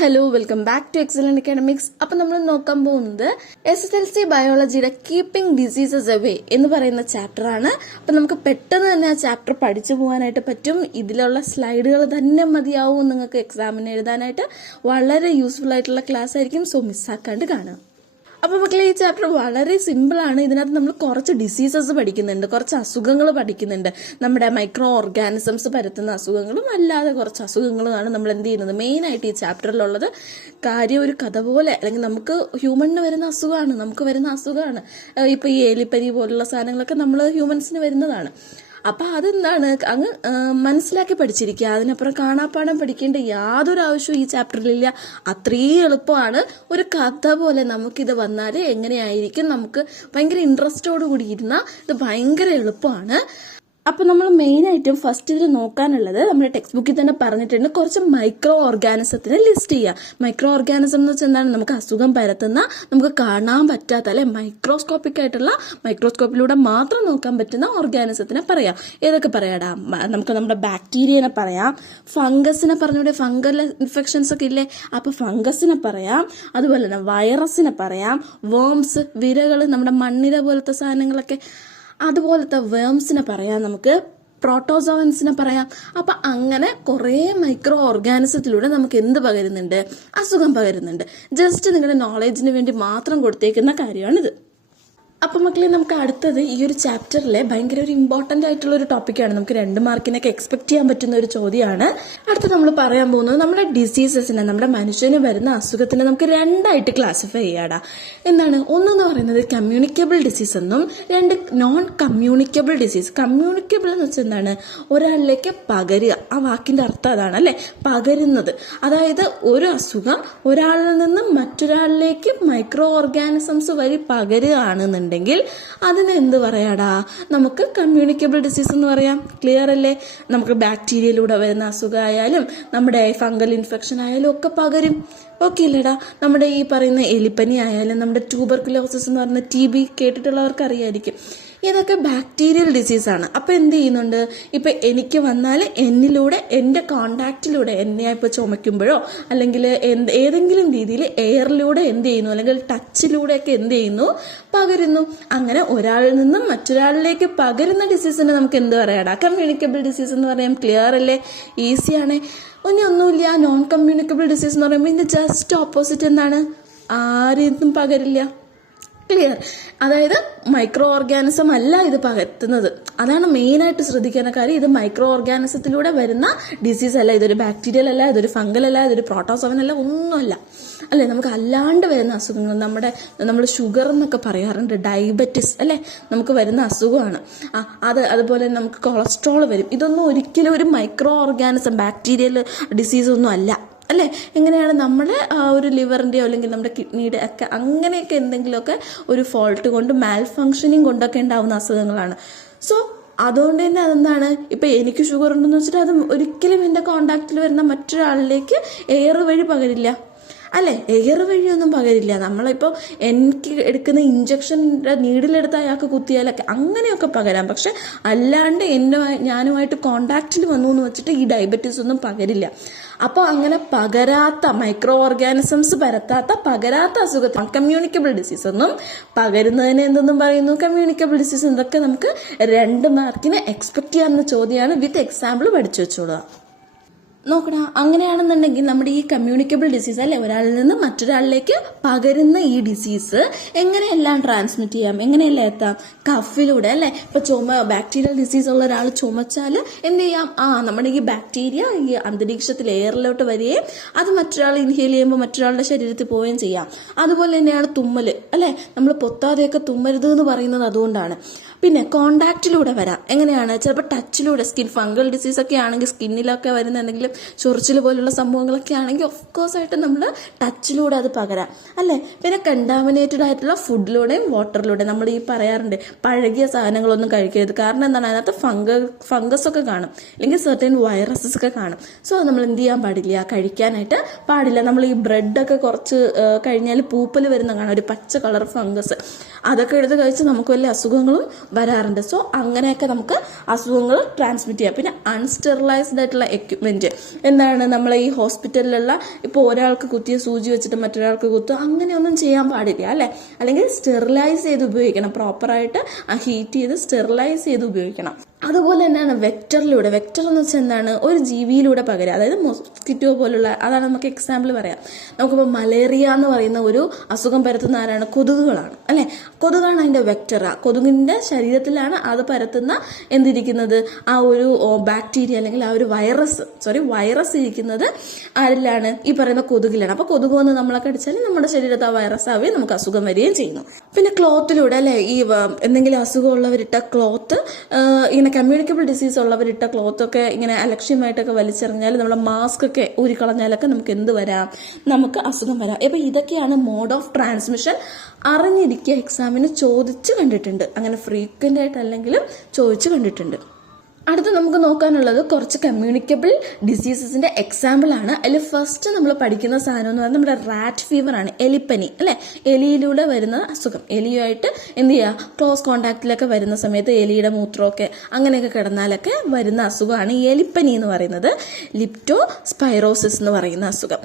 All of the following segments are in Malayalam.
Hello welcome back to excellent academics. അപ്പൊ നമ്മൾ നോക്കാൻ പോകുന്നത് SSLC ബയോളജിയുടെ കീപ്പിംഗ് ഡിസീസസ് അവേ എന്ന് പറയുന്ന ചാപ്റ്റർ ആണ്. അപ്പൊ നമുക്ക് പെട്ടെന്ന് തന്നെ ആ ചാപ്റ്റർ പഠിച്ചു പോകാനായിട്ട് പറ്റും. ഇതിലുള്ള സ്ലൈഡുകൾ തന്നെ മതിയാവും നിങ്ങൾക്ക് എക്സാമിന് എഴുതാനായിട്ട്. വളരെ യൂസ്ഫുൾ ആയിട്ടുള്ള ക്ലാസ് ആയിരിക്കും. സോ മിസ്സാക്കാണ്ട് കാണാം. അപ്പൊ മക്കളെ, ഈ ചാപ്റ്റർ വളരെ സിമ്പിൾ ആണ്. ഇതിനകത്ത് നമ്മൾ കുറച്ച് ഡിസീസസ് പഠിക്കുന്നുണ്ട്, കുറച്ച് അസുഖങ്ങൾ പഠിക്കുന്നുണ്ട്. നമ്മുടെ മൈക്രോ ഓർഗാനിസംസ് പരത്തുന്ന അസുഖങ്ങളും അല്ലാതെ കുറച്ച് അസുഖങ്ങളുമാണ് നമ്മൾ എന്ത് ചെയ്യുന്നത് മെയിൻ ആയിട്ട് ഈ ചാപ്റ്ററിലുള്ളത്. കാര്യം ഒരു കഥ പോലെ, അല്ലെങ്കിൽ നമുക്ക് ഹ്യൂമണിന് വരുന്ന അസുഖമാണ്, നമുക്ക് വരുന്ന അസുഖമാണ്. ഇപ്പൊ ഈ എലിപ്പനി പോലുള്ള സാധനങ്ങളൊക്കെ നമ്മൾ ഹ്യൂമൻസിന് വരുന്നതാണ്. അപ്പൊ അതെന്താണ് അങ്ങ് മനസ്സിലാക്കി പഠിച്ചിരിക്കുക. അതിനപ്പുറം കാണാപ്പാഠം പഠിക്കേണ്ട യാതൊരു ആവശ്യവും ഈ ചാപ്റ്ററിലില്ല. അത്രയും എളുപ്പമാണ്. ഒരു കഥ പോലെ നമുക്കിത് വന്നാല് എങ്ങനെയായിരിക്കും, നമുക്ക് ഭയങ്കര ഇൻട്രസ്റ്റോട് കൂടി ഇരുന്നാൽ ഇത് ഭയങ്കര എളുപ്പമാണ്. അപ്പൊ നമ്മൾ മെയിൻ ആയിട്ടും ഫസ്റ്റ് ഇതിൽ നോക്കാനുള്ളത് നമ്മുടെ ടെക്സ്റ്റ് ബുക്കിൽ തന്നെ പറഞ്ഞിട്ടുണ്ട്, കുറച്ച് മൈക്രോ ഓർഗാനിസത്തിനെ ലിസ്റ്റ് ചെയ്യുക. മൈക്രോ ഓർഗാനിസം എന്ന് വെച്ചാൽ എന്താണ്? നമുക്ക് അസുഖം പരത്തുന്ന, നമുക്ക് കാണാൻ പറ്റാത്ത അല്ലെ മൈക്രോസ്കോപ്പിക് ആയിട്ടുള്ള, മൈക്രോസ്കോപ്പിലൂടെ മാത്രം നോക്കാൻ പറ്റുന്ന ഓർഗാനിസത്തിനെ പറയാം. ഏതൊക്കെ പറയാടാ? നമുക്ക് നമ്മുടെ ബാക്ടീരിയനെ പറയാം, ഫംഗസിനെ പറഞ്ഞൂടെ, ഫംഗൽ ഇൻഫെക്ഷൻസ് ഒക്കെ ഇല്ലേ, അപ്പൊ ഫംഗസിനെ പറയാം. അതുപോലെ തന്നെ വൈറസിനെ പറയാം, വേംസ്, വിരകൾ, നമ്മുടെ മണ്ണിര പോലത്തെ സാധനങ്ങളൊക്കെ, അതുപോലത്തെ വേംസിനെ പറയാം, നമുക്ക് പ്രോട്ടോസോവൻസിനെ പറയാം. അപ്പൊ അങ്ങനെ കുറെ മൈക്രോ ഓർഗാനിസത്തിലൂടെ നമുക്ക് എന്ത് പകരുന്നുണ്ട്? അസുഖം പകരുന്നുണ്ട്. ജസ്റ്റ് നിങ്ങളുടെ നോളേജിന് വേണ്ടി മാത്രം കൊടുത്തേക്കുന്ന കാര്യമാണിത്. അപ്പൊ മക്കളെ, നമുക്ക് അടുത്തത് ഈ ഒരു ചാപ്റ്ററിലെ ഭയങ്കര ഒരു ഇമ്പോർട്ടന്റ് ആയിട്ടുള്ള ഒരു ടോപ്പിക്കാണ്. നമുക്ക് 2 മാർക്കിനൊക്കെ എക്സ്പെക്ട് ചെയ്യാൻ പറ്റുന്ന ഒരു ചോദ്യമാണ്. അടുത്ത് നമ്മൾ പറയാൻ പോകുന്നത് നമ്മുടെ ഡിസീസസിനെ, നമ്മുടെ മനുഷ്യന് വരുന്ന അസുഖത്തിനെ നമുക്ക് 2ആയിട്ട് ക്ലാസിഫൈ ചെയ്യാടാ. എന്താണ്? ഒന്നെന്ന് പറയുന്നത് കമ്മ്യൂണിക്കബിൾ ഡിസീസ് എന്നും, 2 നോൺ കമ്മ്യൂണിക്കബിൾ ഡിസീസ്. കമ്മ്യൂണിക്കബിൾ എന്ന് വെച്ചാൽ എന്താണ്? ഒരാളിലേക്ക് പകരുക. ആ വാക്കിന്റെ അർത്ഥം അതാണ് അല്ലെ, പകരുന്നത്. അതായത് ഒരു അസുഖം ഒരാളിൽ നിന്നും മറ്റൊരാളിലേക്ക് മൈക്രോ ഓർഗാനിസംസ് വഴി പകരുകയാണെന്നുണ്ടെങ്കിൽ അതിന് എന്ത് പറയാടാ? നമുക്ക് കമ്മ്യൂണിക്കബിൾ ഡിസീസ് എന്ന് പറയാം. ക്ലിയർ അല്ലേ? നമുക്ക് ബാക്ടീരിയയിലൂടെ വരുന്ന അസുഖമായാലും നമ്മുടെ ഫംഗൽ ഇൻഫെക്ഷൻ ആയാലും ഒക്കെ പകരും. ഓക്കെ അല്ലേടാ? നമ്മുടെ ഈ പറയുന്ന എലിപ്പനി ആയാലും, നമ്മുടെ ട്യൂബർകുലോസിസ് എന്ന് പറയുന്ന TB കേട്ടിട്ടുള്ളവർക്ക് അറിയായിരിക്കും. ഇതൊക്കെ ബാക്ടീരിയൽ ഡിസീസാണ്. അപ്പൊ എന്ത് ചെയ്യുന്നുണ്ട്? ഇപ്പൊ എനിക്ക് വന്നാൽ എന്നിലൂടെ, എന്റെ കോണ്ടാക്റ്റിലൂടെ, എന്നെ ഇപ്പൊ ചുമയ്ക്കുമ്പോഴോ അല്ലെങ്കിൽ ഏതെങ്കിലും രീതിയിൽ എയറിലൂടെ എന്ത് ചെയ്യുന്നു, അല്ലെങ്കിൽ ടച്ചിലൂടെയൊക്കെ എന്ത് ചെയ്യുന്നു? പകരുന്നു. അങ്ങനെ ഒരാളിൽ നിന്നും മറ്റൊരാളിലേക്ക് പകരുന്ന ഡിസീസിനെ നമുക്ക് എന്ത് പറയാടാ? കമ്മ്യൂണിക്കബിൾ ഡിസീസ് എന്ന് പറയാം. ക്ലിയർ അല്ലേ? ഈസിയാണ്. ഒന്നുമില്ല. നോൺ കമ്മ്യൂണിക്കബിൾ ഡിസീസ് എന്ന് പറയുമ്പോൾ ഇതിന്റെ ജസ്റ്റ് ഓപ്പോസിറ്റ് എന്താണ്? ആരെയും പകരില്ല. ക്ലിയർ? അതായത് മൈക്രോ ഓർഗാനിസം അല്ല ഇത് പകർത്തുന്നത്. അതാണ് മെയിൻ ആയിട്ട് ശ്രദ്ധിക്കേണ്ട കാര്യം. ഇത് മൈക്രോ ഓർഗാനിസത്തിലൂടെ വരുന്ന ഡിസീസ് അല്ല. ഇതൊരു ബാക്ടീരിയൽ അല്ല, ഇതൊരു ഫംഗൽ അല്ല, ഇതൊരു പ്രോട്ടോസോവൻ അല്ല, ഒന്നുമല്ല അല്ലെ. നമുക്ക് അല്ലാണ്ട് വരുന്ന അസുഖങ്ങൾ, നമ്മൾ ഷുഗർ എന്നൊക്കെ പറയാറുണ്ട്, ഡയബറ്റിസ് അല്ലെ, നമുക്ക് വരുന്ന അസുഖമാണ്. അതുപോലെ നമുക്ക് കൊളസ്ട്രോൾ വരും. ഇതൊന്നും ഒരിക്കലും ഒരു മൈക്രോ ഓർഗാനിസം, ബാക്ടീരിയൽ ഡിസീസ് ഒന്നും അല്ല അല്ലെ. എങ്ങനെയാണ്? നമ്മുടെ ഒരു ലിവറിന്റെയോ അല്ലെങ്കിൽ നമ്മുടെ കിഡ്നിയുടെ ഒക്കെ അങ്ങനെയൊക്കെ എന്തെങ്കിലുമൊക്കെ ഒരു ഫോൾട്ട് കൊണ്ട്, മാൽ ഫങ്ഷനിങ് കൊണ്ടൊക്കെ ഉണ്ടാവുന്ന അസുഖങ്ങളാണ്. സോ അതുകൊണ്ട് തന്നെ അതെന്താണ്? ഇപ്പൊ എനിക്ക് ഷുഗർ ഉണ്ടെന്ന് വെച്ചിട്ട് അത് ഒരിക്കലും എന്റെ കോണ്ടാക്റ്റിൽ വരുന്ന മറ്റൊരാളിലേക്ക് എയർ വഴി പകരില്ല അല്ലെ. എയർ വഴിയൊന്നും പകരില്ല. നമ്മളിപ്പോൾ എനിക്ക് എടുക്കുന്ന ഇഞ്ചക്ഷൻ്റെ നീഡിലെടുത്ത് അയാൾക്ക് കുത്തിയാലൊക്കെ അങ്ങനെയൊക്കെ പകരാം. പക്ഷെ അല്ലാണ്ട് ഞാനുമായിട്ട് കോണ്ടാക്റ്റിൽ വന്നു എന്ന് വെച്ചിട്ട് ഈ ഡയബറ്റീസ് ഒന്നും പകരില്ല. അപ്പോൾ അങ്ങനെ പകരാത്ത, മൈക്രോ ഓർഗാനിസംസ് പകരാത്ത അസുഖത്തിൽ കമ്മ്യൂണിക്കബിൾ ഡിസീസ് ഒന്നും, പകരുന്നതിന് എന്തെന്നും പറയുന്നു? Communicable disease. ഇതൊക്കെ നമുക്ക് 2 മാർക്കിന് എക്സ്പെക്ട് ചെയ്യാവുന്ന ചോദ്യമാണ്. വിത്ത് എക്സാമ്പിൾ പഠിച്ചു വെച്ചോളുക. നോക്കടാ, അങ്ങനെയാണെന്നുണ്ടെങ്കിൽ നമ്മുടെ ഈ കമ്മ്യൂണിക്കബിൾ ഡിസീസ് അല്ലെ, ഒരാളിൽ നിന്ന് മറ്റൊരാളിലേക്ക് പകരുന്ന ഈ ഡിസീസ് എങ്ങനെയെല്ലാം ട്രാൻസ്മിറ്റ് ചെയ്യാം, എങ്ങനെയെല്ലാം എത്താം? കഫിലൂടെ അല്ലെ. ഇപ്പൊ ബാക്ടീരിയൽ ഡിസീസ് ഉള്ള ഒരാൾ ചുമച്ചാൽ എന്ത് ചെയ്യാം? നമ്മുടെ ഈ ബാക്ടീരിയ ഈ അന്തരീക്ഷത്തിൽ എയറിലോട്ട് വരികയും അത് മറ്റൊരാൾ ഇൻഹേൽ ചെയ്യുമ്പോൾ മറ്റൊരാളുടെ ശരീരത്തിൽ പോവുകയും ചെയ്യാം. അതുപോലെ തന്നെയാണ് തുമ്മല് അല്ലെ. നമ്മൾ പൊത്താതെയൊക്കെ തുമ്മരുത് എന്ന് പറയുന്നത് അതുകൊണ്ടാണ്. പിന്നെ കോണ്ടാക്റ്റിലൂടെ വരാം. എങ്ങനെയാണ്? ചിലപ്പോൾ ടച്ചിലൂടെ, ഫംഗൽ ഡിസീസ് ഒക്കെ ആണെങ്കിൽ, സ്കിന്നിലൊക്കെ വരുന്ന എന്തെങ്കിലും ചൊറിച്ചിൽ പോലുള്ള സംഭവങ്ങളൊക്കെ ആണെങ്കിൽ ഓഫ്കോഴ്സ് ആയിട്ട് നമ്മൾ ടച്ചിലൂടെ അത് പകരാം അല്ലെ. പിന്നെ കണ്ടാമിനേറ്റഡ് ആയിട്ടുള്ള ഫുഡിലൂടെയും വാട്ടറിലൂടെ. നമ്മൾ ഈ പറയാറുണ്ട് പഴകിയ സാധനങ്ങളൊന്നും കഴിക്കരുത്. കാരണം എന്താണ്? അതിനകത്ത് ഫംഗസ് ഒക്കെ കാണും, അല്ലെങ്കിൽ സെർട്ടൻ വൈറസസ് ഒക്കെ കാണും. സോ നമ്മൾ എന്ത് ചെയ്യാൻ പാടില്ല? കഴിക്കാനായിട്ട് പാടില്ല. നമ്മൾ ഈ ബ്രെഡൊക്കെ കുറച്ച് കഴിഞ്ഞാൽ പൂപ്പൽ വരുന്ന കാണാം, ഒരു പച്ച കളർ ഫംഗസ്. അതൊക്കെ എടുത്ത് കഴിച്ച് നമുക്ക് വലിയ അസുഖങ്ങളും വരാറുണ്ട്. സോ അങ്ങനെയൊക്കെ നമുക്ക് അസുഖങ്ങൾ ട്രാൻസ്മിറ്റ് ചെയ്യാം. പിന്നെ അൺസ്റ്റെറിലൈസ്ഡ് ആയിട്ടുള്ള എക്യുപ്മെന്റ്, എന്താണ് നമ്മളെ ഈ ഹോസ്പിറ്റലിലുള്ള ഇപ്പോൾ ഒരാൾക്ക് കുത്തിയ സൂചി വെച്ചിട്ട് മറ്റൊരാൾക്ക് കുത്തുക അങ്ങനെയൊന്നും ചെയ്യാൻ പാടില്ല അല്ലേ. അല്ലെങ്കിൽ സ്റ്റെറിലൈസ് ചെയ്ത് ഉപയോഗിക്കണം, പ്രോപ്പറായിട്ട് ആ ഹീറ്റ് ചെയ്ത് സ്റ്റെറിലൈസ് ചെയ്ത് ഉപയോഗിക്കണം. അതുപോലെ തന്നെയാണ് വെക്ടറിലൂടെ. വെക്ടർ എന്ന് വെച്ചാൽ എന്താണ്, ഒരു ജീവിയിലൂടെ പകരുക, അതായത് മോസ്കിറ്റോ പോലുള്ള, അതാണ് നമുക്ക് എക്സാമ്പിൾ പറയാം. നമുക്കിപ്പോൾ മലേറിയ എന്ന് പറയുന്ന ഒരു അസുഖം പരത്തുന്ന ആരാണ്, കൊതുകുകളാണ് അല്ലെ. കൊതുകാണ് അതിന്റെ വെക്ടർ. കൊതുകിന്റെ ശരീരത്തിലാണ് അത് പരത്തുന്ന എന്തിരിക്കുന്നത്, ആ ഒരു ബാക്ടീരിയ അല്ലെങ്കിൽ ആ ഒരു വൈറസ് ഇരിക്കുന്നത് ആരിലാണ്, ഈ പറയുന്ന കൊതുകിലാണ്. അപ്പൊ കൊതുക് വന്ന് നമ്മളെ കടിച്ചാൽ നമ്മുടെ ശരീരത്ത് ആ വൈറസ് ആവുകയും നമുക്ക് അസുഖം വരികയും ചെയ്യുന്നു. പിന്നെ ക്ലോത്തിലൂടെ അല്ലെ, ഈ എന്തെങ്കിലും അസുഖമുള്ളവരിട്ട ക്ലോത്ത്, ഇങ്ങനെ കമ്മ്യൂണിക്കബിൾ ഡിസീസ് ഉള്ളവരിട്ട ക്ലോത്തൊക്കെ ഇങ്ങനെ അലക്ഷ്യമായിട്ടൊക്കെ വലിച്ചെറിഞ്ഞാൽ, നമ്മുടെ മാസ്ക് ഒക്കെ ഊരിക്കളഞ്ഞാലൊക്കെ നമുക്ക് എന്ത് വരാം, നമുക്ക് അസുഖം വരാം. അപ്പൊ ഇതൊക്കെയാണ് മോഡ് ഓഫ് ട്രാൻസ്മിഷൻ. അറിഞ്ഞിരിക്കുക, എക്സാമിന് ചോദിച്ചു കണ്ടിട്ടുണ്ട്, അങ്ങനെ ഫ്രീക്വന്റ് ആയിട്ടല്ലെങ്കിലും ചോദിച്ചു കണ്ടിട്ടുണ്ട്. അടുത്ത് നമുക്ക് നോക്കാനുള്ളത് കുറച്ച് കമ്മ്യൂണിക്കബിൾ ഡിസീസസിന്റെ എക്സാമ്പിൾ ആണ്. അതിൽ ഫസ്റ്റ് നമ്മൾ പഠിക്കുന്ന സാധനം എന്ന് പറയുന്നത് നമ്മുടെ റാറ്റ് ഫീവർ ആണ്, എലിപ്പനി അല്ലെ. എലിയിലൂടെ വരുന്ന അസുഖം, എലിയുമായിട്ട് എന്ത് ചെയ്യുക, ക്ലോസ് കോണ്ടാക്റ്റിലൊക്കെ വരുന്ന സമയത്ത് എലിയുടെ അങ്ങനെയൊക്കെ കിടന്നാലൊക്കെ വരുന്ന അസുഖമാണ് ഈ എലിപ്പനി എന്ന് പറയുന്നത്. ലിപ്റ്റോസ്പൈറോസിസ് എന്ന് പറയുന്ന അസുഖം.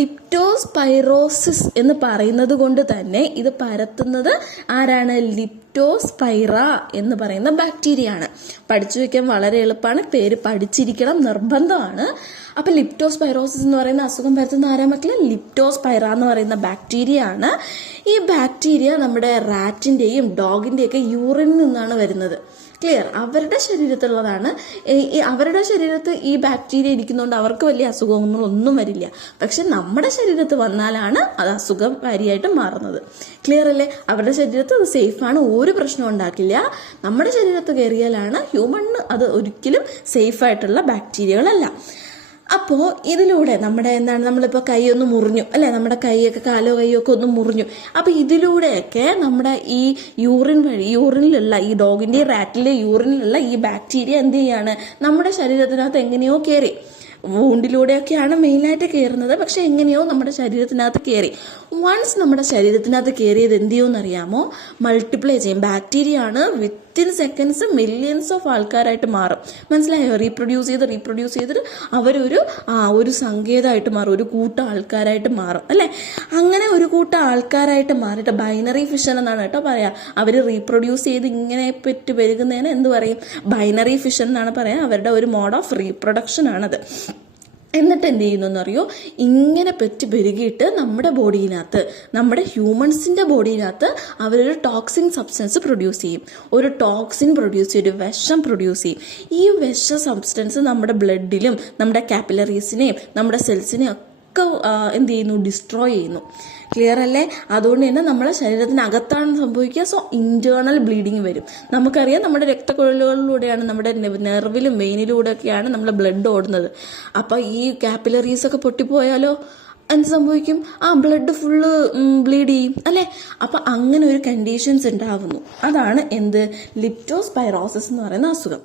ലിപ്റ്റോസ്പൈറോസിസ് എന്ന് പറയുന്നത് കൊണ്ട് തന്നെ ഇത് പരത്തുന്നത് ആരാണ്, ലിപ്റ്റോസ്പൈറ എന്ന് പറയുന്ന ബാക്ടീരിയ ആണ്. പഠിച്ചു വെക്കാൻ വളരെ എളുപ്പമാണ്, പേര് പഠിച്ചിരിക്കണം, നിർബന്ധമാണ്. അപ്പൊ ലിപ്റ്റോസ്പൈറോസിസ് എന്ന് പറയുന്ന അസുഖം പരത്തുന്ന ആരാ മക്കളെ, ലിപ്റ്റോസ്പൈറ എന്ന് പറയുന്ന ബാക്ടീരിയ ആണ്. ഈ ബാക്ടീരിയ നമ്മുടെ റാറ്റിന്റെയും ഡോഗിന്റെയും ഒക്കെ യൂറിനിൽ നിന്നാണ് വരുന്നത്. ക്ലിയർ? അവരുടെ ശരീരത്തിലുള്ളതാണ്. അവരുടെ ശരീരത്ത് ഈ ബാക്ടീരിയ ഇരിക്കുന്നതുകൊണ്ട് അവർക്ക് വലിയ അസുഖങ്ങളൊന്നും വരില്ല. പക്ഷെ നമ്മുടെ ശരീരത്ത് വന്നാലാണ് അത് അസുഖകാരിയായിട്ട് മാറുന്നത്. ക്ലിയർ അല്ലേ? അവരുടെ ശരീരത്ത് അത് സേഫാണ്, ഒരു പ്രശ്നം ഉണ്ടാക്കില്ല. നമ്മുടെ ശരീരത്ത് കയറിയാലാണ് ഹ്യൂമണിന് അത് ഒരിക്കലും സേഫായിട്ടുള്ള ബാക്ടീരിയകളല്ല. അപ്പോൾ ഇതിലൂടെ നമ്മുടെ നമ്മളിപ്പോൾ കൈ ഒന്ന് മുറിഞ്ഞു അല്ലെ, നമ്മുടെ കൈയൊക്കെ കാലോ കൈയോ ഒക്കെ ഒന്ന് മുറിഞ്ഞു. അപ്പൊ ഇതിലൂടെയൊക്കെ നമ്മുടെ ഈ യൂറിനിലുള്ള ഈ ഡോഗിന്റെ റാറ്റിലെ യൂറിനിലുള്ള ഈ ബാക്ടീരിയ എന്ത് ചെയ്യാണ്, നമ്മുടെ ശരീരത്തിനകത്ത് എങ്ങനെയോ കയറി. വൂണ്ടിലൂടെയൊക്കെയാണ് മെയിനായിട്ട് കയറുന്നത്, പക്ഷെ എങ്ങനെയോ നമ്മുടെ ശരീരത്തിനകത്ത് കയറി. വൺസ് നമ്മുടെ ശരീരത്തിനകത്ത് കയറിയത് എന്ത് ചെയ്യുമെന്നറിയാമോ, മൾട്ടിപ്ലൈ ചെയ്യും. ബാക്ടീരിയ ആണ്, വിത്തിൻ സെക്കൻഡ്സ് മില്യൺസ് ഓഫ് ആൾക്കാരായിട്ട് മാറും. മനസ്സിലായോ? റീപ്രൊഡ്യൂസ് ചെയ്തിട്ട് അവരൊരു സങ്കേതമായിട്ട് മാറും, ഒരു കൂട്ടം ആൾക്കാരായിട്ട് മാറും അല്ലെ. അങ്ങനെ ഒരു കൂട്ടം ആൾക്കാരായിട്ട് മാറിയിട്ട് ബൈനറി ഫിഷൻ എന്നാണ് കേട്ടോ പറയാ. അവര് റീപ്രൊഡ്യൂസ് ചെയ്ത് ഇങ്ങനെ പെറ്റ് പെരുകുന്നതിന് എന്ത് പറയും, ബൈനറി ഫിഷൻ എന്നാണ് പറയാ. അവരുടെ ഒരു മോഡ് ഓഫ് റീപ്രൊഡക്ഷൻ ആണത്. എന്നിട്ട് എന്ത് ചെയ്യുന്നു അറിയോ, ഇങ്ങനെ പെറ്റ് പെരുകിയിട്ട് നമ്മുടെ ബോഡിയിനകത്ത്, നമ്മുടെ ഹ്യൂമൻസിന്റെ ബോഡിയിനകത്ത് അവരൊരു ടോക്സിൻ സബ്സ്റ്റൻസ് പ്രൊഡ്യൂസ് ചെയ്യും. ഒരു വിഷം പ്രൊഡ്യൂസ് ചെയ്യും. ഈ വിഷ സബ്സ്റ്റൻസ് നമ്മുടെ ബ്ലഡിലും നമ്മുടെ കാപ്പിലറീസിനെയും നമ്മുടെ സെൽസിനെയും ഒക്കെ എന്ത് ചെയ്യുന്നു, ഡിസ്ട്രോയ് ചെയ്യുന്നു. ക്ലിയർ അല്ലേ? അതുകൊണ്ട് തന്നെ നമ്മുടെ ശരീരത്തിനകത്താണ് സംഭവിക്കുക. സോ ഇന്റേണൽ ബ്ലീഡിങ് വരും. നമുക്കറിയാം, നമ്മുടെ രക്തക്കുഴലുകളിലൂടെയാണ്, നമ്മുടെ നെർവിലും വെയിനിലൂടെ ഒക്കെയാണ് നമ്മുടെ ബ്ലഡ് ഓടുന്നത്. അപ്പൊ ഈ കാപ്പിലറീസ് ഒക്കെ പൊട്ടിപ്പോയാലോ എന്ത് സംഭവിക്കും, ആ ബ്ലഡ് ഫുള്ള് ബ്ലീഡ് ചെയ്യും അല്ലെ. അപ്പൊ അങ്ങനെ ഒരു കണ്ടീഷൻസ് ഉണ്ടാവുന്നു. അതാണ് എന്ത്, ലിപ്റ്റോസ്പൈറോസിസ് എന്ന് പറയുന്ന അസുഖം.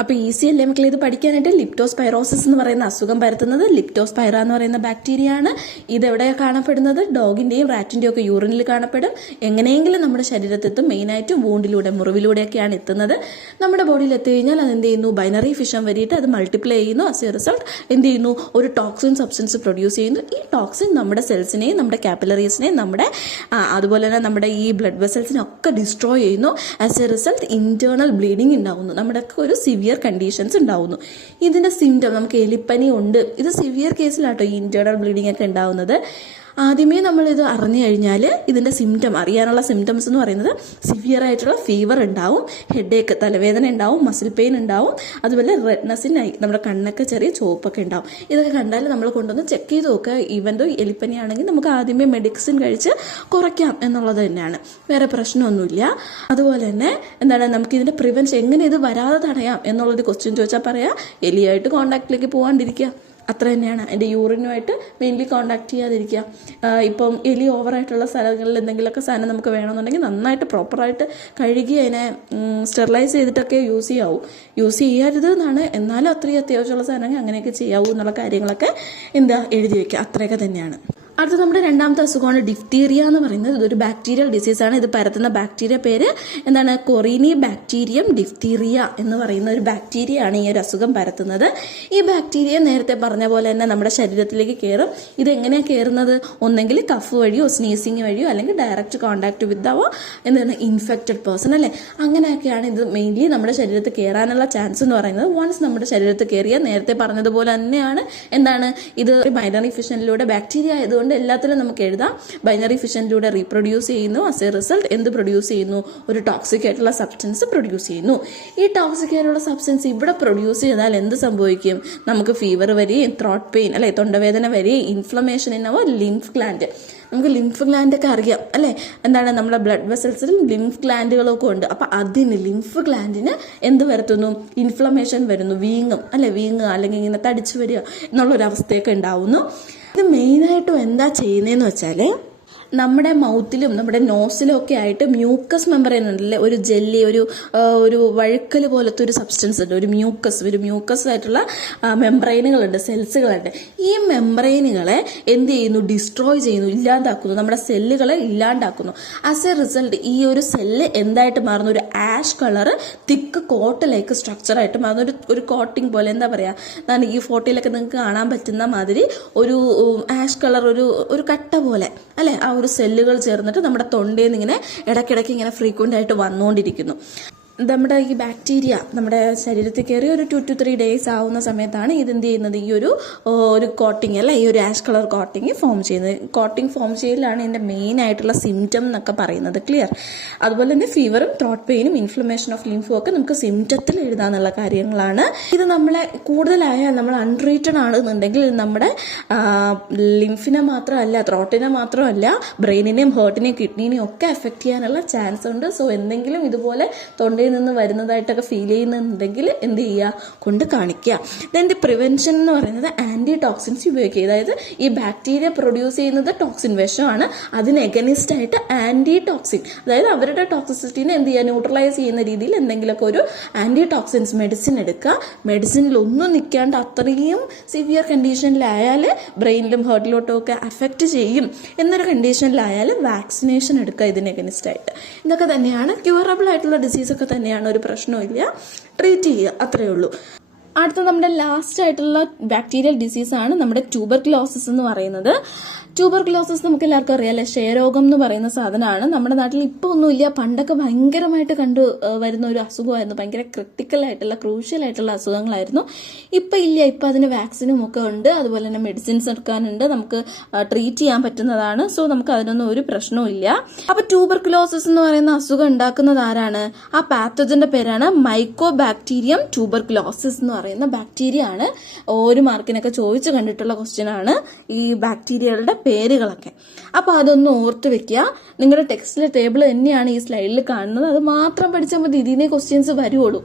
അപ്പൊ ഈസി അല്ലേ മക്കളെ ഇത് പഠിക്കാനായിട്ട്? ലിപ്റ്റോസ്പൈറോസിസ് എന്ന് പറയുന്ന അസുഖം പരത്തുന്നത് ലിപ്റ്റോസ്പൈറ എന്ന് പറയുന്ന ബാക്ടീരിയ ആണ്. ഇതെവിടെയാണ് കാണപ്പെടുന്നത്, ഡോഗിന്റെയും റാറ്റിന്റെയും ഒക്കെ യൂറിനിൽ കാണപ്പെടും. എങ്ങനെയെങ്കിലും നമ്മുടെ ശരീരത്തെത്തും, മെയിനായിട്ടും വൂണ്ടിലൂടെ, മുറിവിലൂടെയൊക്കെയാണ് എത്തുന്നത്. നമ്മുടെ ബോഡിയിൽ എത്തിക്കഴിഞ്ഞാൽ അത് എന്ത് ചെയ്യുന്നു, ബൈനറി ഫിഷൻ വരിയിട്ട് അത് മൾട്ടിപ്ലൈ ചെയ്യുന്നു. ആസ് എ റിസൾട്ട് എന്ത് ചെയ്യുന്നു, ഒരു ടോക്സിൻ സബ്സ്റ്റൻസ് പ്രൊഡ്യൂസ് ചെയ്യുന്നു. ഈ ടോക്സിൻ നമ്മുടെ സെൽസിനെയും നമ്മുടെ കാപ്പിലറീസിനെയും അതുപോലെ തന്നെ നമ്മുടെ ഈ ബ്ലഡ് വെസൽസിനെ ഒക്കെ ഡിസ്ട്രോയ് ചെയ്യുന്നു. As A result internal bleeding ഉണ്ടാവുന്നു. നമ്മുടെ ഒരു സിവിയർ കണ്ടീഷൻസ് ഉണ്ടാവുന്നു. ഇതിന്റെ സിംറ്റം, നമുക്ക് എലിപ്പനി ഉണ്ട്, ഇത് സിവിയർ കേസിലാട്ടോ ഈ ഇന്റേണൽ ബ്ലീഡിംഗ് ഒക്കെ ഉണ്ടാവുന്നത്. ആദ്യമേ നമ്മൾ ഇത് അറിഞ്ഞു കഴിഞ്ഞാൽ ഇതിന്റെ സിംറ്റം അറിയാനുള്ള സിംറ്റംസ് എന്ന് പറയുന്നത് സിവിയർ ആയിട്ടുള്ള ഫീവർ ഉണ്ടാവും, ഹെഡേക്ക് തലവേദന ഉണ്ടാവും, മസിൽ പെയിൻ ഉണ്ടാവും, അതുപോലെ റെഡ്നസിനായി നമ്മുടെ കണ്ണൊക്കെ ചെറിയ ചുവപ്പൊക്കെ ഉണ്ടാവും. ഇതൊക്കെ കണ്ടാൽ നമ്മൾ കൊണ്ടുവന്ന് ചെക്ക് ചെയ്ത് നോക്കുക. ഈവൻ ദോ എലിപ്പനിയാണെങ്കിൽ നമുക്ക് ആദ്യമേ മെഡിസിൻ കഴിച്ച് കുറയ്ക്കാം എന്നുള്ളത് തന്നെയാണ്, വേറെ പ്രശ്നമൊന്നുമില്ല. അതുപോലെ തന്നെ നമുക്ക് ഇതിന്റെ പ്രിവെൻഷൻ, എങ്ങനെ ഇത് വരാതെ തടയാം എന്നുള്ളൊരു ക്വസ്റ്റ്യൻ ചോദിച്ചാൽ പറയാം, എലിയായിട്ട് കോണ്ടാക്റ്റിലേക്ക് പോകാണ്ടിരിക്കുക. അത്ര തന്നെയാണ്. എൻ്റെ യൂറിനുമായിട്ട് മെയിൻലി കോണ്ടാക്ട് ചെയ്യാതിരിക്കുക. ഇപ്പം എലി ഓവറായിട്ടുള്ള സ്ഥലങ്ങളിൽ എന്തെങ്കിലുമൊക്കെ സാധനം നമുക്ക് വേണമെന്നുണ്ടെങ്കിൽ നന്നായിട്ട് പ്രോപ്പറായിട്ട് കഴുകി അതിനെ സ്റ്റെറിലൈസ് ചെയ്തിട്ടൊക്കെ യൂസ് ചെയ്യരുത് എന്നാണ്. എന്നാലും അത്രയും അത്യാവശ്യമുള്ള സാധനങ്ങൾ അങ്ങനെയൊക്കെ ചെയ്യാവൂ എന്നുള്ള കാര്യങ്ങളൊക്കെ എഴുതി വയ്ക്കുക. അത്രയൊക്കെ തന്നെയാണ്. അടുത്ത നമ്മുടെ രണ്ടാമത്തെ അസുഖമാണ് ഡിഫ്തീരിയ എന്ന് പറയുന്നത്. ഇതൊരു ബാക്ടീരിയൽ ഡിസീസാണ്. ഇത് പരത്തുന്ന ബാക്ടീരിയ പേര് എന്താണ്? കൊറീനി ബാക്ടീരിയം ഡിഫ്തീരിയ എന്ന് പറയുന്ന ഒരു ബാക്ടീരിയ ആണ് ഈ ഒരു അസുഖം പരത്തുന്നത്. ഈ ബാക്ടീരിയ നേരത്തെ പറഞ്ഞ പോലെ തന്നെ നമ്മുടെ ശരീരത്തിലേക്ക് കയറും. ഇതെങ്ങനെയാണ് കയറുന്നത്? ഒന്നെങ്കിൽ കഫ് വഴിയോ സ്നീസിങ് വഴിയോ അല്ലെങ്കിൽ ഡയറക്റ്റ് കോൺടാക്ട് വിത്ത് എന്താണ് ഇൻഫെക്റ്റഡ് പേഴ്സൺ അല്ലേ. അങ്ങനെയൊക്കെയാണ് ഇത് മെയിൻലി നമ്മുടെ ശരീരത്തിൽ കയറാനുള്ള ചാൻസ് എന്ന് പറയുന്നത്. വൺസ് നമ്മുടെ ശരീരത്തിൽ കയറിയാൽ നേരത്തെ പറഞ്ഞതുപോലെ തന്നെയാണ് എന്താണ് ഇത് ബൈനറി ഫിഷനിലൂടെ ബാക്ടീരിയ ആയതുകൊണ്ട് എല്ലാത്തിലും നമുക്ക് എഴുതാം. ബൈനറി ഫിഷനിലൂടെ റീപ്രൊഡ്യൂസ് ചെയ്യുന്നു. ആസ് എ റിസൾട്ട് എന്ത് പ്രൊഡ്യൂസ് ചെയ്യുന്നു? ഒരു ടോക്സിക് ആയിട്ടുള്ള സബ്സ്റ്റൻസ് പ്രൊഡ്യൂസ് ചെയ്യുന്നു. ഈ ടോക്സിക് ആയിട്ടുള്ള സബ്സ്റ്റൻസ് ഇവിടെ പ്രൊഡ്യൂസ് ചെയ്താൽ എന്ത് സംഭവിക്കും? നമുക്ക് ഫീവർ വരെയും ത്രോട്ട് പെയിൻ അല്ലെ, തൊണ്ടവേദന വരെയും inflammation in our lymph gland. നമുക്ക് ലിംഫ് ഗ്ലാൻഡ് ഒക്കെ അറിയാം അല്ലേ, എന്താണ് നമ്മുടെ ബ്ലഡ് വെസൽസിലും ലിംഫ് ഗ്ലാൻഡുകളൊക്കെ ഉണ്ട്. അപ്പൊ അതിന് ലിംഫ് ഗ്ലാൻഡിന് എന്ത് വരുത്തുന്നു? ഇൻഫ്ലമേഷൻ വരുന്നു, വീങ്ങും അല്ലെ, വീങ്ങുക അല്ലെങ്കിൽ ഇങ്ങനെ തടിച്ചു വരിക എന്നുള്ളൊരവസ്ഥയൊക്കെ ഉണ്ടാവുന്നു. ഇത് മെയിനായിട്ടും എന്താ ചെയ്യുന്നതെന്ന് വെച്ചാൽ നമ്മുടെ മൗത്തിലും നമ്മുടെ നോസിലും ഒക്കെ ആയിട്ട് മ്യൂക്കസ് മെമ്പറൈൻ ഉണ്ടല്ലേ, ഒരു ജെല്ലി, ഒരു വഴുക്കൽ പോലത്തെ ഒരു സബ്സ്റ്റൻസ് ഉണ്ട്, ഒരു മ്യൂക്കസ് ആയിട്ടുള്ള മെമ്പറൈനുകളുണ്ട്, സെൽസുകളുണ്ട്. ഈ മെമ്പറൈനുകളെ എന്ത് ചെയ്യുന്നു? ഡിസ്ട്രോയ് ചെയ്യുന്നു, ഇല്ലാണ്ടാക്കുന്നു, നമ്മുടെ സെല്ലുകളെ ഇല്ലാണ്ടാക്കുന്നു. ആസ് എ റിസൾട്ട് ഈ ഒരു സെല്ല് എന്തായിട്ട് മാറുന്നു? ഒരു ആഷ് കളർ തിക്ക് കോട്ടിലേക്ക് സ്ട്രക്ചറായിട്ട് മാറുന്നു. ഒരു കോട്ടിങ് പോലെ, എന്താ പറയുക, ഈ ഫോട്ടോയിലൊക്കെ നിങ്ങൾക്ക് കാണാൻ പറ്റുന്ന മാതിരി ഒരു ആഷ് കളർ, ഒരു കട്ട പോലെ അല്ലെ, ആ ഒരു സെല്ലുകൾ ചേർന്നിട്ട് നമ്മുടെ തൊണ്ടയിൽ നിന്ന് ഇങ്ങനെ ഇടയ്ക്കിടയ്ക്ക് ഇങ്ങനെ ഫ്രീക്വന്റ് ആയിട്ട് വന്നുകൊണ്ടിരിക്കുന്നു. നമ്മുടെ ഈ ബാക്ടീരിയ നമ്മുടെ ശരീരത്തിൽ കയറി ഒരു 2 to 3 days ആവുന്ന സമയത്താണ് ഇതെന്ത് ചെയ്യുന്നത്? ഈ ഒരു കോട്ടിങ് അല്ലെ, ഈ ഒരു ആഷ് കളർ കോട്ടിങ് ഫോം ചെയ്യുന്നത്. കോട്ടിങ് ഫോം ചെയ്യലാണ് ഇതിന്റെ മെയിൻ ആയിട്ടുള്ള സിംറ്റം എന്നൊക്കെ പറയുന്നത്. ക്ലിയർ? അതുപോലെ തന്നെ ഫീവറും ത്രോട്ട് പെയിനും ഇൻഫ്ലമേഷൻ ഓഫ് ലിംഫും ഒക്കെ നമുക്ക് സിംറ്റത്തിൽ എഴുതാന്നുള്ള കാര്യങ്ങളാണ്. ഇത് നമ്മളെ കൂടുതലായാൽ നമ്മൾ അൺട്രീറ്റഡ് ആണെന്നുണ്ടെങ്കിൽ നമ്മുടെ ലിംഫിനെ മാത്രമല്ല, ത്രോട്ടിനെ മാത്രമല്ല, ബ്രെയിനിനെയും ഹാർട്ടിനെയും കിഡ്നിനെയും ഒക്കെ എഫക്ട് ചെയ്യാനുള്ള ചാൻസ് ഉണ്ട്. സോ എന്തെങ്കിലും ഇതുപോലെ തൊണ്ടയിൽ നിന്ന് വരുന്നതായിട്ടൊക്കെ ഫീൽ ചെയ്യുന്നുണ്ടെങ്കിൽ എന്ത് ചെയ്യുക? കൊണ്ട് കാണിക്കുക. ദെൻ പ്രിവെൻഷൻ എന്ന് പറയുന്നത് ആന്റി ടോക്സിൻസ് ഉപയോഗിക്കുക. അതായത് ഈ ബാക്ടീരിയ പ്രൊഡ്യൂസ് ചെയ്യുന്നത് ടോക്സിൻ വിഷമാണ്. അതിന് എഗനിസ്റ്റ് ആയിട്ട് ആന്റി ടോക്സിൻ, അതായത് അവരുടെ ടോക്സിസിറ്റിനെ എന്ത് ചെയ്യുക? ന്യൂട്രലൈസ് ചെയ്യുന്ന രീതിയിൽ എന്തെങ്കിലുമൊക്കെ ഒരു ആന്റി ടോക്സിൻസ് മെഡിസിൻ എടുക്കുക. മെഡിസിനിൽ ഒന്നും നിൽക്കാണ്ട് അത്രയും സിവിയർ കണ്ടീഷനിലായാൽ ബ്രെയിനിലും ഹാർട്ടിലോട്ടും ഒക്കെ അഫക്റ്റ് ചെയ്യും എന്നൊരു കണ്ടീഷനിലായാൽ വാക്സിനേഷൻ എടുക്കുക ഇതിന് എഗനിസ്റ്റ് ആയിട്ട്. ഇതൊക്കെ തന്നെയാണ് ക്യൂറബിൾ ആയിട്ടുള്ള ഡിസീസൊക്കെ തന്നെയാണ്, ഒരു പ്രശ്നമില്ല, ട്രീറ്റ് ചെയ്യുക, അത്രയേ ഉള്ളൂ. അടുത്ത നമ്മുടെ ലാസ്റ്റ് ആയിട്ടുള്ള ബാക്ടീരിയൽ ഡിസീസാണ് നമ്മുടെ ട്യൂബർക്ലോസിസ് എന്ന് പറയുന്നത്. ട്യൂബർക്ലോസിസ് നമുക്ക് എല്ലാവർക്കും അറിയാമല്ലേ, ക്ഷയരോഗം എന്ന് പറയുന്ന സാധനമാണ്. നമ്മുടെ നാട്ടിൽ ഇപ്പോൾ ഒന്നുമില്ല, പണ്ടൊക്കെ ഭയങ്കരമായിട്ട് വരുന്ന ഒരു അസുഖമായിരുന്നു. ഭയങ്കര ക്രിട്ടിക്കൽ ആയിട്ടുള്ള ക്രൂഷ്യൽ ആയിട്ടുള്ള അസുഖങ്ങളായിരുന്നു. ഇപ്പം ഇല്ല, ഇപ്പം അതിന് വാക്സിനും ഒക്കെ ഉണ്ട്, അതുപോലെ തന്നെ മെഡിസിൻസ് എടുക്കാനുണ്ട്, നമുക്ക് ട്രീറ്റ് ചെയ്യാൻ പറ്റുന്നതാണ്. സോ നമുക്ക് അതിനൊന്നും ഒരു പ്രശ്നവും ഇല്ല. അപ്പൊ ട്യൂബർക്ലോസിസ് എന്ന് പറയുന്ന അസുഖം ഉണ്ടാക്കുന്നത് ആരാണ്? ആ പാത്തജന്റെ പേരാണ് മൈക്കോബാക്ടീരിയം ട്യൂബർക്ലോസിസ് എന്ന് പറയുന്ന ബാക്ടീരിയ ആണ്. ഒരു മാർക്കിനൊക്കെ ചോദിച്ചു കണ്ടിട്ടുള്ള ക്വസ്റ്റ്യൻ ആണ് ഈ ബാക്ടീരിയകളുടെ പേരുകളൊക്കെ. അപ്പൊ അതൊന്ന് ഓർത്ത് വെക്കുക. നിങ്ങളുടെ ടെക്സ്റ്റിലെ ടേബിൾ തന്നെയാണ് ഈ സ്ലൈഡിൽ കാണുന്നത്, അത് മാത്രം പഠിച്ചാൽ മതി, ഇതിനെ ക്വസ്റ്റ്യൻസ് വരുള്ളൂ.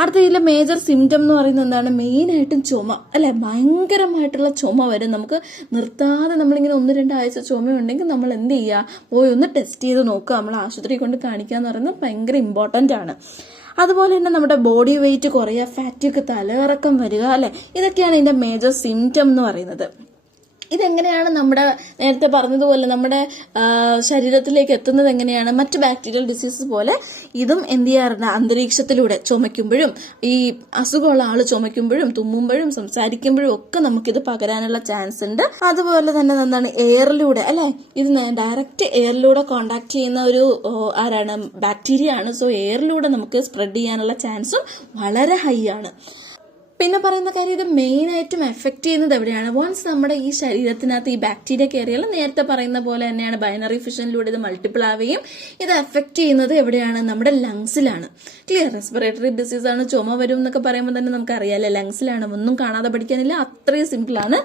അടുത്ത ഇതിലെ മേജർ സിംറ്റം എന്ന് പറയുന്നത് എന്താണ്? മെയിനായിട്ടും ചുമ അല്ലെ, ഭയങ്കരമായിട്ടുള്ള ചുമ വരും. നമുക്ക് നിർത്താതെ നമ്മളിങ്ങനെ 1-2 ആഴ്ച ചുമയുണ്ടെങ്കിൽ നമ്മൾ എന്ത് ചെയ്യുക? പോയി ഒന്ന് ടെസ്റ്റ് ചെയ്ത് നോക്കുക. നമ്മൾ ആശുപത്രി കൊണ്ട് കാണിക്കുക എന്ന് പറയുന്നത് ഭയങ്കര ഇമ്പോർട്ടൻ്റ് ആണ്. അതുപോലെ തന്നെ നമ്മുടെ ബോഡി വെയിറ്റ് കുറയുക, ഫാറ്റൊക്കെ തലകറക്കം വരിക അല്ലെ, ഇതൊക്കെയാണ് ഇതിന്റെ മേജർ സിംറ്റം എന്ന് പറയുന്നത്. ഇതെങ്ങനെയാണ് നമ്മുടെ നേരത്തെ പറഞ്ഞതുപോലെ നമ്മുടെ ശരീരത്തിലേക്ക് എത്തുന്നത്? എങ്ങനെയാണ്? മറ്റ് ബാക്ടീരിയൽ ഡിസീസസ് പോലെ ഇതും എന്ത് ചെയ്യാറുണ്ട്? അന്തരീക്ഷത്തിലൂടെ ചുമയ്ക്കുമ്പോഴും, ഈ അസുഖമുള്ള ആള് ചുമയ്ക്കുമ്പോഴും തുമ്മുമ്പോഴും സംസാരിക്കുമ്പോഴും ഒക്കെ നമുക്കിത് പകരാനുള്ള ചാൻസ് ഉണ്ട്. അതുപോലെ തന്നെ എന്താണ്? എയറിലൂടെ അല്ലെ, ഇത് ഡയറക്റ്റ് എയറിലൂടെ കോണ്ടാക്ട് ചെയ്യുന്ന ഒരു ആരാണ്? ബാക്ടീരിയ ആണ്. സോ എയറിലൂടെ നമുക്ക് സ്പ്രെഡ് ചെയ്യാനുള്ള ചാൻസും വളരെ ഹൈ ആണ്. പിന്നെ പറയുന്ന കാര്യം, ഇത് മെയിൻ ആയിട്ടും എഫക്ട് ചെയ്യുന്നത് എവിടെയാണ്? വൺസ് നമ്മുടെ ഈ ശരീരത്തിനകത്ത് ഈ ബാക്ടീരിയ കയറിയാൽ നേരത്തെ പറയുന്ന പോലെ തന്നെയാണ് ബൈനറി ഫിഷനിലൂടെ ഇത് മൾട്ടിപ്പിൾ ആവുകയും ഇത് എഫക്ട് ചെയ്യുന്നത് എവിടെയാണ്? നമ്മുടെ ലങ്സിലാണ്. ക്ലിയർ? റെസ്പിറേറ്ററി ഡിസീസ് ആണ്, ചുമ വരും എന്നൊക്കെ പറയുമ്പോൾ തന്നെ നമുക്ക് അറിയാമല്ലേ, ലങ്സിലാണ്. ഒന്നും കാണാതെ പഠിക്കാനില്ല, അത്രയും സിമ്പിൾ ആണ്.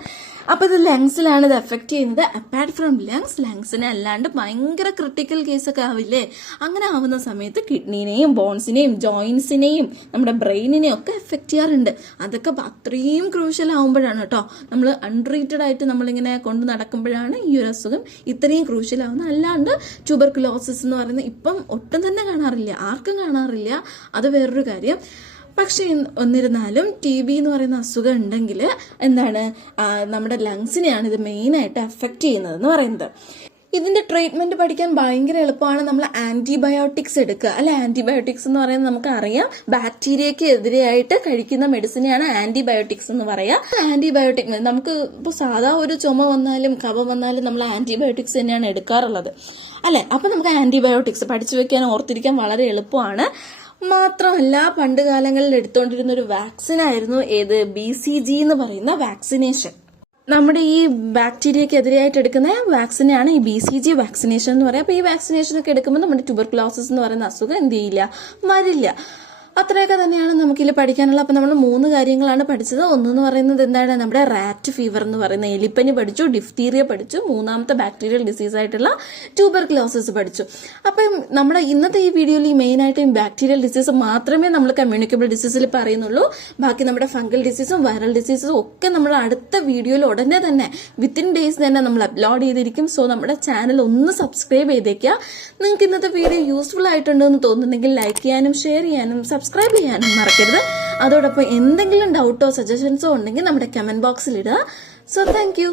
അപ്പൊ ഇത് ലങ്സിലാണ് ഇത് എഫക്ട് ചെയ്യുന്നത്. അപ്പാർട്ട് ഫ്രം ലങ്സിനെ അല്ലാണ്ട് ഭയങ്കര ക്രിട്ടിക്കൽ കേസൊക്കെ ആവില്ലേ, അങ്ങനെ ആവുന്ന സമയത്ത് കിഡ്നിനെയും ബോൺസിനെയും ജോയിന്റ്സിനെയും നമ്മുടെ ബ്രെയിനിനെയും ഒക്കെ എഫക്ട് ചെയ്യാറുണ്ട്. അതൊക്കെ അത്രയും ക്രൂഷ്യൽ ആവുമ്പോഴാണ് കേട്ടോ, നമ്മൾ അൺട്രീറ്റഡ് ആയിട്ട് നമ്മളിങ്ങനെ കൊണ്ട് നടക്കുമ്പോഴാണ് ഈ ഒരു അസുഖം ഇത്രയും ക്രൂഷ്യൽ ആവുന്നത്. അല്ലാണ്ട് ട്യൂബർക്ലോസിസ് എന്ന് പറയുന്നത് ഇപ്പം ഒട്ടും തന്നെ കാണാറില്ല, ആർക്കും കാണാറില്ല. അത് വേറൊരു കാര്യം. പക്ഷെ എന്നിരുന്നാലും TB എന്ന് പറയുന്ന അസുഖം ഉണ്ടെങ്കിൽ എന്താണ് നമ്മുടെ ലങ്സിനെയാണ് ഇത് മെയിനായിട്ട് അഫക്റ്റ് ചെയ്യുന്നതെന്ന് പറയുന്നത്. ഇതിന്റെ ട്രീറ്റ്മെന്റ് പഠിക്കാൻ ഭയങ്കര എളുപ്പമാണ്. നമ്മൾ ആന്റിബയോട്ടിക്സ് എടുക്കുക അല്ലെ. ആന്റിബയോട്ടിക്സ് എന്ന് പറയുന്നത് നമുക്കറിയാം ബാക്ടീരിയക്ക് എതിരെയായിട്ട് കഴിക്കുന്ന മെഡിസിനെയാണ് ആന്റിബയോട്ടിക്സ് എന്ന് പറയാ. ആന്റിബയോട്ടിക് നമുക്ക് ഇപ്പോൾ സാധാ ഒരു ചുമ വന്നാലും കഫം വന്നാലും നമ്മൾ ആന്റിബയോട്ടിക്സ് തന്നെയാണ് എടുക്കാറുള്ളത് അല്ലെ. അപ്പൊ നമുക്ക് ആന്റിബയോട്ടിക്സ് പഠിച്ചു വെക്കാൻ ഓർത്തിരിക്കാൻ വളരെ എളുപ്പമാണ്. മാത്രമല്ല പണ്ട് കാലങ്ങളിൽ എടുത്തുകൊണ്ടിരുന്ന ഒരു വാക്സിൻ ആയിരുന്നു ഏത് BCG എന്ന് പറയുന്ന വാക്സിനേഷൻ. നമ്മുടെ ഈ ബാക്ടീരിയക്ക് എതിരെയായിട്ട് എടുക്കുന്ന വാക്സിനെയാണ് ഈ BCG വാക്സിനേഷൻ എന്ന് പറയുക. അപ്പൊ ഈ വാക്സിനേഷൻ ഒക്കെ എടുക്കുമ്പോൾ നമ്മുടെ ട്യൂബർകുലോസിസ് എന്ന് പറയുന്ന അസുഖം എന്ത് ചെയ്യില്ല, വരില്ല. അത്രയൊക്കെ തന്നെയാണ് നമുക്കിതിൽ പഠിക്കാനുള്ള. അപ്പൊ നമ്മൾ 3 കാര്യങ്ങളാണ് പഠിച്ചത്. ഒന്നെന്ന് പറയുന്നത് എന്താണ്, നമ്മുടെ റാറ്റ് ഫീവർ എന്ന് പറയുന്ന എലിപ്പനി പഠിച്ചു, ഡിഫ്തീരിയ പഠിച്ചു, മൂന്നാമത്തെ ബാക്ടീരിയൽ ഡിസീസ് ആയിട്ടുള്ള ട്യൂബർകുലോസിസ് പഠിച്ചു. അപ്പം നമ്മുടെ ഇന്നത്തെ ഈ വീഡിയോയിൽ ഈ മെയിൻ ആയിട്ട് ബാക്ടീരിയൽ ഡിസീസ് മാത്രമേ നമ്മൾ കമ്മ്യൂണിക്കബിൾ ഡിസീസിൽ പറയുന്നുള്ളൂ. ബാക്കി നമ്മുടെ ഫംഗൽ ഡിസീസും വൈറൽ ഡിസീസും ഒക്കെ നമ്മുടെ അടുത്ത വീഡിയോയിൽ ഉടനെ തന്നെ വിത്തിൻ ഡേയ്സ് തന്നെ നമ്മൾ അപ്ലോഡ് ചെയ്തിരിക്കും. സോ നമ്മുടെ ചാനൽ ഒന്ന് സബ്സ്ക്രൈബ് ചെയ്തേക്കുക. നിങ്ങൾക്ക് ഇന്നത്തെ വീഡിയോ യൂസ്ഫുൾ ആയിട്ടുണ്ടെന്ന് തോന്നുന്നുണ്ടെങ്കിൽ ലൈക്ക് ചെയ്യാനും ഷെയർ ചെയ്യാനും സബ്സ്ക്രൈബ് ചെയ്യാനും മറക്കരുത്. അതോടൊപ്പം എന്തെങ്കിലും ഡൗട്ടോ സജഷൻസോ ഉണ്ടെങ്കിൽ നമ്മുടെ കമന്റ് ബോക്സിൽ ഇടുക. So thank you.